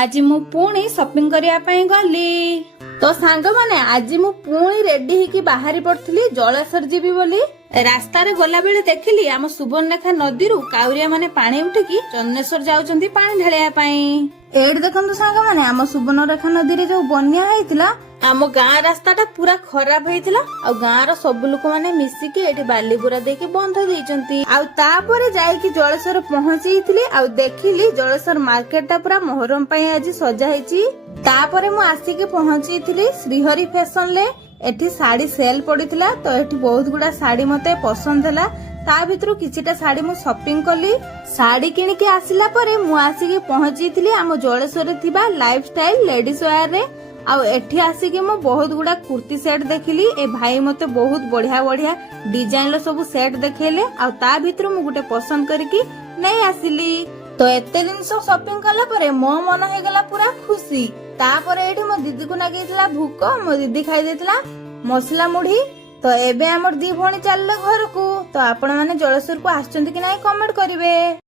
आज मु पुणी शॉपिंग करिया पई गली। तो सांग माने आज मु पुणी रेडी होकी बाहरी पड़थली जलेश्वर जीवी बोली। रास्ता रे गला बेले देखिली आम सुवर्णरेखा नदी रु काउरिया माने पानी उठिकी चन्नेश्वर जाउचंती पानी ढालिया पई। एड देखंतु सांग माने आम सुवर्णरेखा नदी रे जो बन्या हेतिला आम गाँ रास्ताटा पूरा खराब हेतिला आ गाँ रो सब लोक माने मिसिकी एठी बाली बुरा देके बंध देइचंती। आ तापरे जाईकी जलेश्वर पहुंचीथिली आ देखिली जलेश्वर मार्केटटा पूरा मोहरम पई आज सजा हेची। तापरे मु आसीकी पहुंचीथिली श्रीहरि फैशन ले। एठी साड़ी सेल पड़ीथिला तो एठी बहुत गुडा साड़ी मते पसंद हला। ता भितरु किछिटा साड़ी मु शॉपिंग कली। साड़ी किनिके आसिला परे मु आसीकी पहुंचीथिली आम जलेश्वर रे थिबा लाइफस्टाइल लेडीज वेयर रे। आउ एठी आसीकी मु बहुत गुडा कुर्ती सेट देखिली। ए भाई मते बहुत बढ़िया बढ़िया डिजाइन लो सब सेट देखेले। आउ ता भितरु मु गुटे पसंद करके नहीं आसिली। तो एते दिन शॉपिंग कला परे मो मन हे गला पूरा खुशी। तापरे एठी मो दीदी को नागितला भूख, मो दीदी खाई देतला मसला मुढ़ी। तो एबे हमर दी भणी चललो घर को। तो आपण माने जलेश्वर को आछंती कि नाही कमेंट करिवे।